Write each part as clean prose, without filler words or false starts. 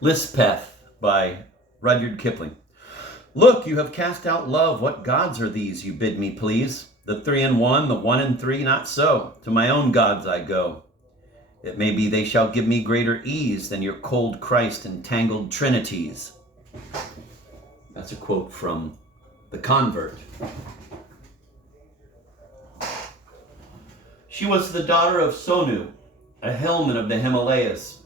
Lispeth by Rudyard Kipling. Look, you have cast out love. What gods are these, you bid me please? The 3 in 1, the 1 in 3, not so. To my own gods I go. It may be they shall give me greater ease than your cold Christ and tangled trinities. That's a quote from The Convert. She was the daughter of Sonu, a hillman of the Himalayas,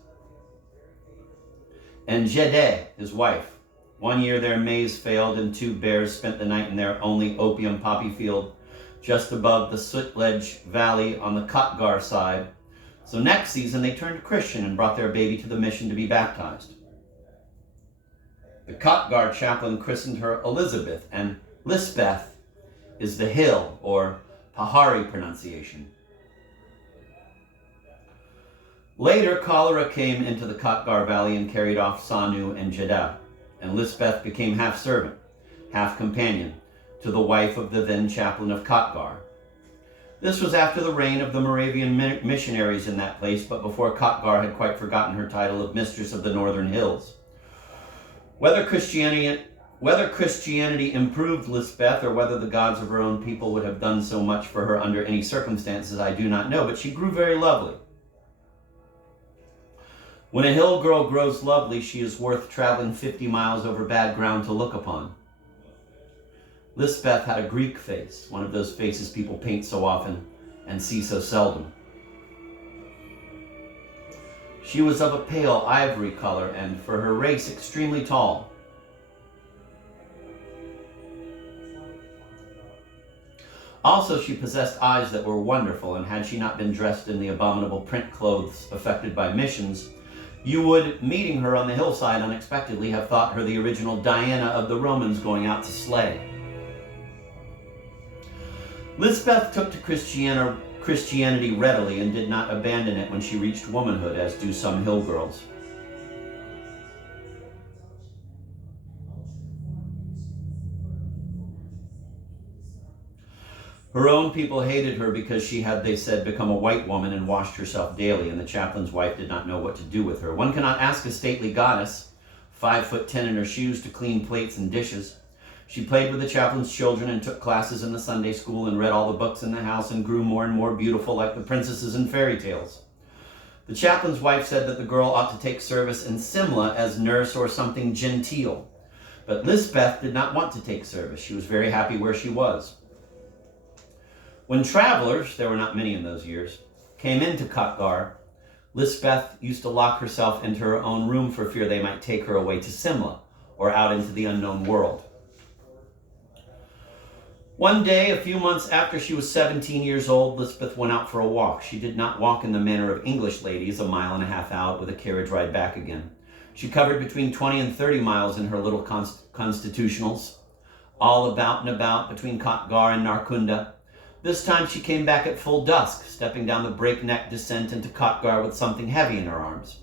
and Jede, his wife. One year their maize failed, and 2 bears spent the night in their only opium poppy field just above the Sutlej Valley on the Khatgar side. So next season they turned Christian and brought their baby to the mission to be baptized. The Khatgar chaplain christened her Elizabeth, and Lispeth is the hill or Pahari pronunciation. Later, cholera came into the Khatgar Valley and carried off Sanu and Jeddah, and Lispeth became half servant, half companion to the wife of the then chaplain of Khatgar. This was after the reign of the Moravian missionaries in that place, but before Khatgar had quite forgotten her title of Mistress of the Northern Hills. Whether Christianity improved Lispeth, or whether the gods of her own people would have done so much for her under any circumstances, I do not know, but she grew very lovely. When a hill girl grows lovely, she is worth traveling 50 miles over bad ground to look upon. Lispeth had a Greek face, one of those faces people paint so often and see so seldom. She was of a pale ivory color and, for her race, extremely tall. Also, she possessed eyes that were wonderful, and had she not been dressed in the abominable print clothes affected by missions, you would, meeting her on the hillside unexpectedly, have thought her the original Diana of the Romans going out to slay. Lispeth took to Christianity readily and did not abandon it when she reached womanhood, as do some hill girls. Her own people hated her because she had, they said, become a white woman and washed herself daily, and the chaplain's wife did not know what to do with her. One cannot ask a stately goddess, 5'10" in her shoes, to clean plates and dishes. She played with the chaplain's children and took classes in the Sunday school and read all the books in the house and grew more and more beautiful like the princesses in fairy tales. The chaplain's wife said that the girl ought to take service in Simla as nurse or something genteel. But Lispeth did not want to take service. She was very happy where she was. When travelers, there were not many in those years, came into Khatgar, Lispeth used to lock herself into her own room for fear they might take her away to Simla or out into the unknown world. One day, a few months after she was 17 years old, Lispeth went out for a walk. She did not walk in the manner of English ladies, a mile and a half out with a carriage ride back again. She covered between 20 and 30 miles in her little constitutionals, all about and about between Khatgar and Narkunda. This time she came back at full dusk, stepping down the breakneck descent into Khatgar with something heavy in her arms.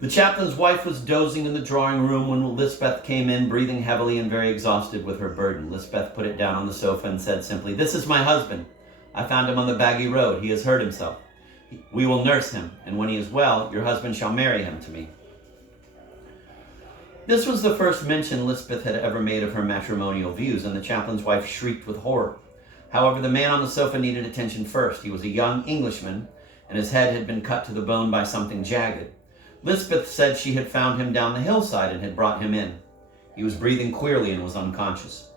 The chaplain's wife was dozing in the drawing room when Lispeth came in, breathing heavily and very exhausted with her burden. Lispeth put it down on the sofa and said simply, "This is my husband. I found him on the Baggy Road. He has hurt himself. We will nurse him, and when he is well, your husband shall marry him to me." This was the first mention Lispeth had ever made of her matrimonial views, and the chaplain's wife shrieked with horror. However, the man on the sofa needed attention first. He was a young Englishman, and his head had been cut to the bone by something jagged. Lispeth said she had found him down the hillside and had brought him in. He was breathing queerly and was unconscious.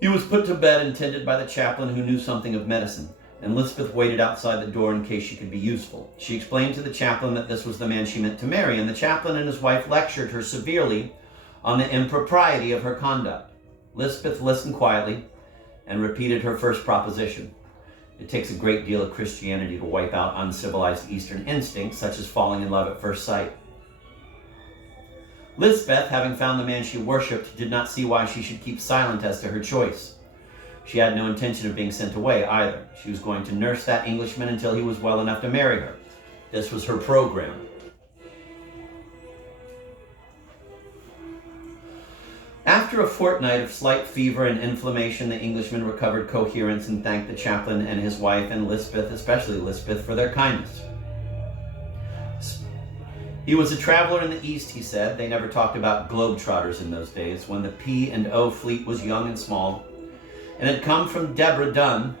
He was put to bed and tended by the chaplain, who knew something of medicine, and Lispeth waited outside the door in case she could be useful. She explained to the chaplain that this was the man she meant to marry, and the chaplain and his wife lectured her severely on the impropriety of her conduct. Lispeth listened quietly and repeated her first proposition. It takes a great deal of Christianity to wipe out uncivilized Eastern instincts, such as falling in love at first sight. Lispeth, having found the man she worshipped, did not see why she should keep silent as to her choice. She had no intention of being sent away either. She was going to nurse that Englishman until he was well enough to marry her. This was her program. After a fortnight of slight fever and inflammation, the Englishman recovered coherence and thanked the chaplain and his wife and Lispeth, especially Lispeth, for their kindness. He was a traveler in the East, he said. They never talked about globetrotters in those days, when the P&O fleet was young and small, and had come from Dara Dun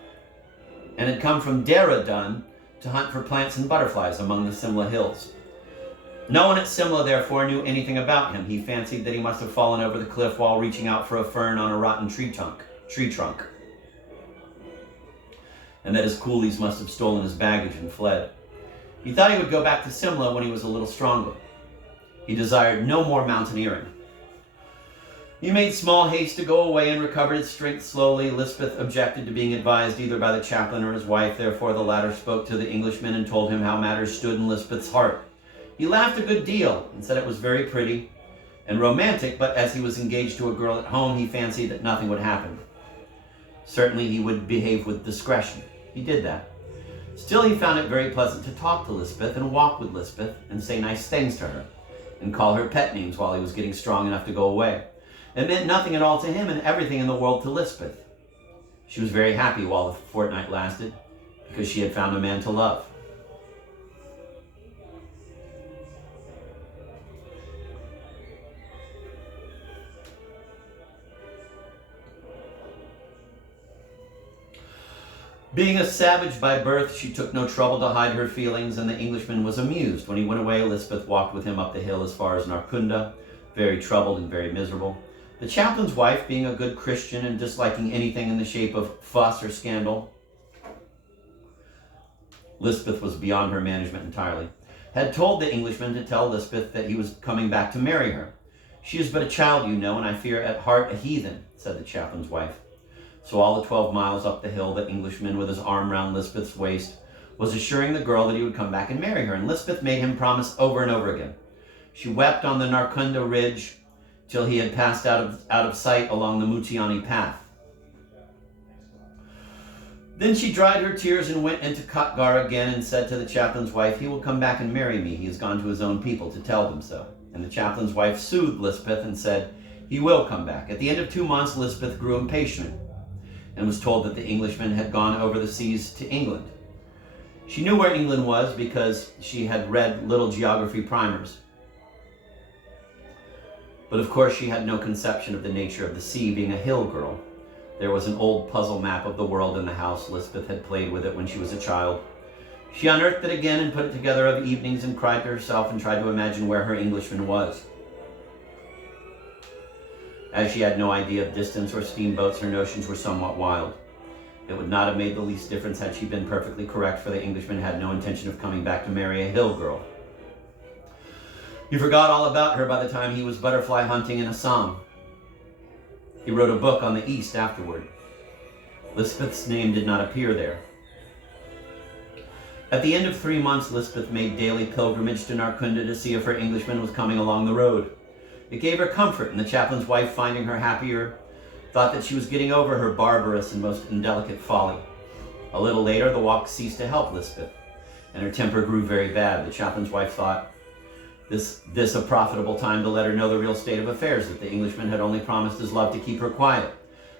to hunt for plants and butterflies among the Simla hills. No one at Simla, therefore, knew anything about him. He fancied that he must have fallen over the cliff while reaching out for a fern on a rotten tree trunk, and that his coolies must have stolen his baggage and fled. He thought he would go back to Simla when he was a little stronger. He desired no more mountaineering. He made small haste to go away and recovered his strength slowly. Lispeth objected to being advised either by the chaplain or his wife. Therefore, the latter spoke to the Englishman and told him how matters stood in Lispeth's heart. He laughed a good deal and said it was very pretty and romantic, but as he was engaged to a girl at home, he fancied that nothing would happen. Certainly, he would behave with discretion. He did that. Still, he found it very pleasant to talk to Lispeth and walk with Lispeth and say nice things to her and call her pet names while he was getting strong enough to go away. It meant nothing at all to him and everything in the world to Lispeth. She was very happy while the fortnight lasted because she had found a man to love. Being a savage by birth, she took no trouble to hide her feelings, and the Englishman was amused. When he went away, Lispeth walked with him up the hill as far as Narkunda, very troubled and very miserable. The chaplain's wife, being a good Christian and disliking anything in the shape of fuss or scandal, Lispeth was beyond her management entirely, had told the Englishman to tell Lispeth that he was coming back to marry her. She is but a child, you know, and I fear at heart a heathen, said the chaplain's wife. So all the 12 miles up the hill, the Englishman, with his arm round Lispeth's waist, was assuring the girl that he would come back and marry her, and Lispeth made him promise over and over again. She wept on the Narkunda ridge till he had passed out of sight along the Mutiani path. Then she dried her tears and went into Khatgar again and said to the chaplain's wife, "He will come back and marry me. He has gone to his own people to tell them so." And the chaplain's wife soothed Lispeth and said, "He will come back." At the end of 2 months, Lispeth grew impatient and was told that the Englishman had gone over the seas to England. She knew where England was because she had read little geography primers. But of course she had no conception of the nature of the sea, being a hill girl. There was an old puzzle map of the world in the house. Lispeth had played with it when she was a child. She unearthed it again and put it together of evenings and cried to herself and tried to imagine where her Englishman was. As she had no idea of distance or steamboats, her notions were somewhat wild. It would not have made the least difference had she been perfectly correct, for the Englishman had no intention of coming back to marry a hill girl. He forgot all about her by the time he was butterfly hunting in Assam. He wrote a book on the East afterward. Lispeth's name did not appear there. At the end of 3 months, Lispeth made daily pilgrimage to Narkunda to see if her Englishman was coming along the road. It gave her comfort, and the chaplain's wife, finding her happier, thought that she was getting over her barbarous and most indelicate folly. A little later, the walk ceased to help Lispeth, and her temper grew very bad. The chaplain's wife thought this a profitable time to let her know the real state of affairs, that the Englishman had only promised his love to keep her quiet,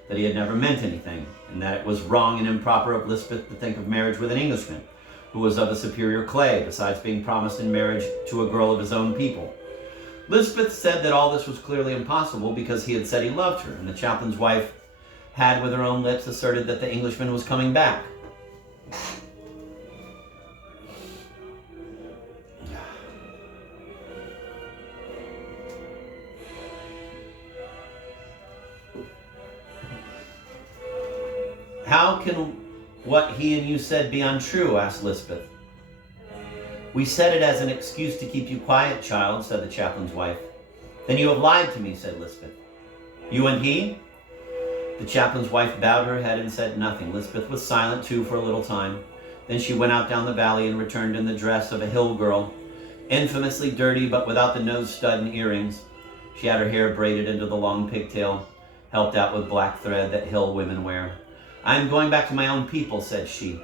that he had never meant anything, and that it was wrong and improper of Lispeth to think of marriage with an Englishman, who was of a superior clay, besides being promised in marriage to a girl of his own people. Lispeth said that all this was clearly impossible because he had said he loved her, and the chaplain's wife had with her own lips asserted that the Englishman was coming back. "How can what he and you said be untrue?" asked Lispeth. "We said it as an excuse to keep you quiet, child," said the chaplain's wife. "Then you have lied to me," said Lispeth. "You and he?" The chaplain's wife bowed her head and said nothing. Lispeth was silent too for a little time. Then she went out down the valley and returned in the dress of a hill girl, infamously dirty but without the nose stud and earrings. She had her hair braided into the long pigtail, helped out with black thread that hill women wear. "I am going back to my own people," said she.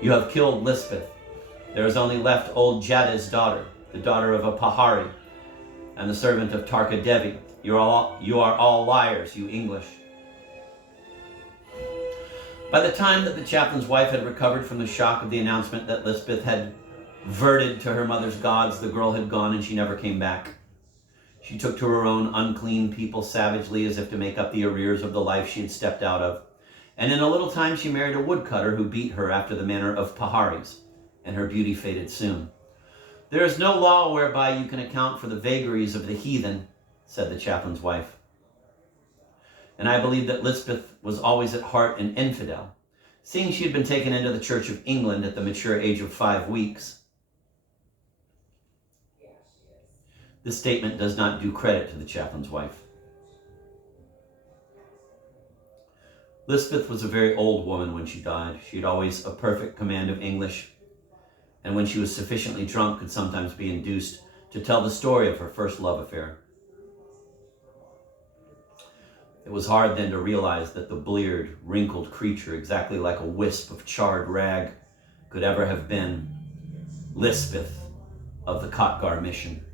"You have killed Lispeth. There is only left old Jada's daughter, the daughter of a Pahari, and the servant of Tarka Devi. You are all liars, you English." By the time that the chaplain's wife had recovered from the shock of the announcement that Lispeth had Verted to her mother's gods, the girl had gone and she never came back. She took to her own unclean people savagely as if to make up the arrears of the life she had stepped out of. And in a little time she married a woodcutter who beat her after the manner of Paharis, and her beauty faded soon. There is no law whereby you can account for the vagaries of the heathen, said the chaplain's wife. And I believe that Lispeth was always at heart an infidel, seeing she had been taken into the Church of England at the mature age of 5 weeks. This statement does not do credit to the chaplain's wife. Lispeth was a very old woman when she died. She had always a perfect command of English, and when she was sufficiently drunk could sometimes be induced to tell the story of her first love affair. It was hard then to realize that the bleared, wrinkled creature, exactly like a wisp of charred rag, could ever have been Lispeth of the Kotgar mission.